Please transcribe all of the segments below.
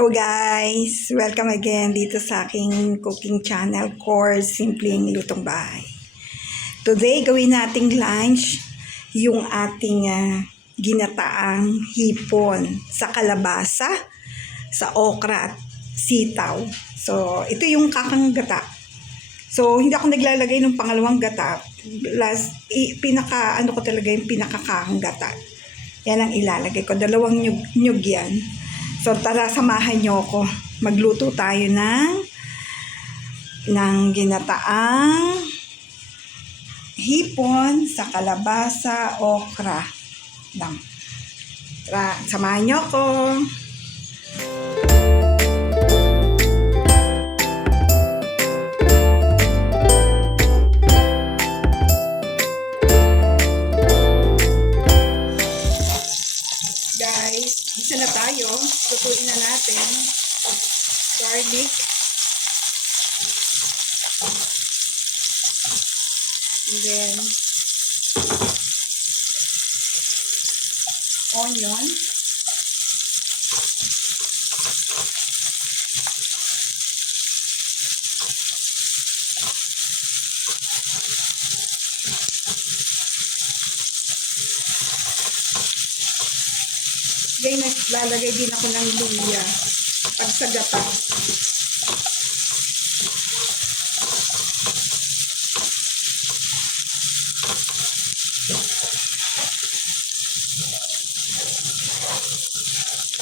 Hello guys! Welcome again dito sa aking cooking channel, Course Simpleng Lutong Bahay. Today, gawin nating lunch yung ating ginataang hipon sa kalabasa, sa okra at sitaw. So, ito yung kakang gata. So, hindi ako naglalagay ng pangalawang gata. Ko talaga yung pinakakakang gata. Yan ang ilalagay ko. Dalawang nyug yan. So, tara, samahan nyo ako. Magluto tayo ng ginataang hipon sa kalabasa, okra. Tara, samahan nyo ako. Guys, isa na tayo. Lutuin na natin. Garlic. And then, onion. Ngayon, lalagay din ako ng luya pag sa gata.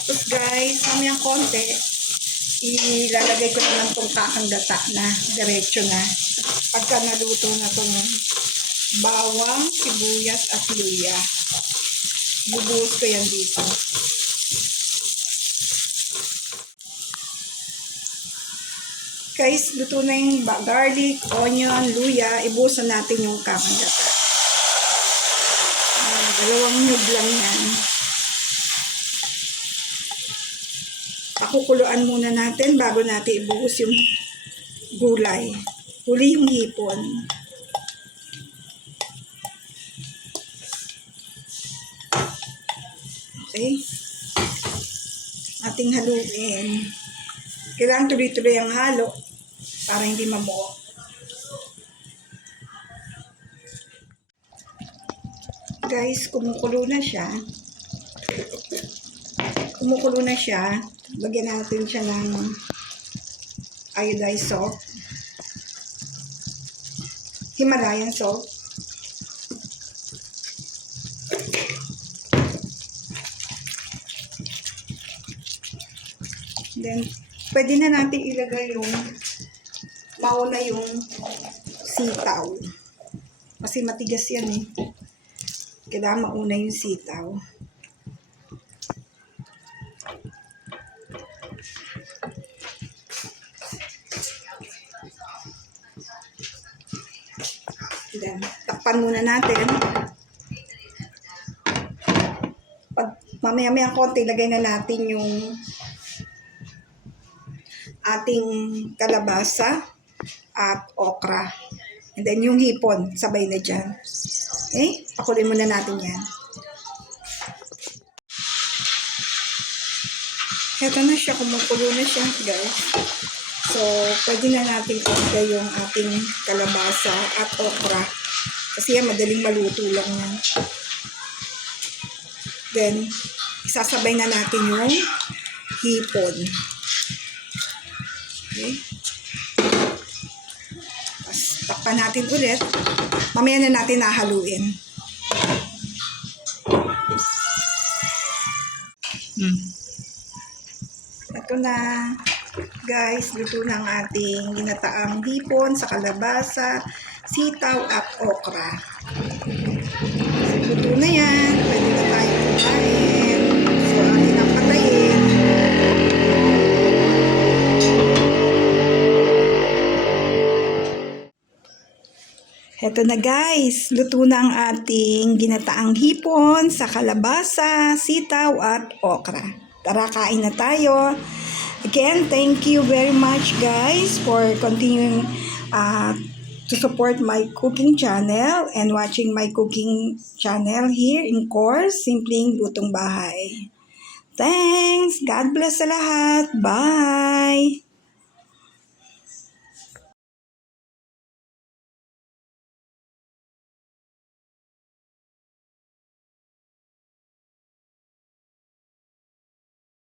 Tapos guys, mamayang konti, ilalagay ko naman itong kakang gata na diretso na. Pagka naluto na itong bawang, sibuyas at luya. Bubuhos ko yan dito. Guys, luto na yung garlic, onion, luya. Ibuhusan natin yung kakang gata. Dalawang nyug lang yan. Pakukuluan muna natin bago natin ibuhos yung gulay. Huli yung hipon. Okay. Ating haluin. Kailangan tuloy-tuloy ang halo para hindi mabuo. Guys, kumukulo na siya. Lagyan natin siya ng iodized salt. Himalayan salt. Then, pwede na natin ilagay mauna yung sitaw. Kasi matigas yan eh. Kailangan mauna yung sitaw. Then, takpan muna natin. Pag mamaya-maya konti, ilagay na natin yung ating kalabasa at okra. And then yung hipon, sabay na dyan. Okay? Pakulin muna natin yan. Heto na siya, kumukulo na siya, guys. So, pwede na natin ilagay yung ating kalabasa at okra. Kasi yan, madaling maluto lang yan. Then, isasabay na natin yung hipon. Okay. Tapos, takpan natin ulit. Mamaya na natin nahaluin. Ito na. Guys, luto na ang ating ginataang hipon sa kalabasa, sitaw at okra. Luto na yan. Pwede na tayo kumain. So, atin ang patayin. Heto na guys, luto na ang ating ginataang hipon sa kalabasa, sitaw at okra. Tara, kain na tayo. Again, thank you very much guys for continuing to support my cooking channel and watching my cooking channel here in Course Simpleng Lutong Bahay. Thanks! God bless sa lahat! Bye!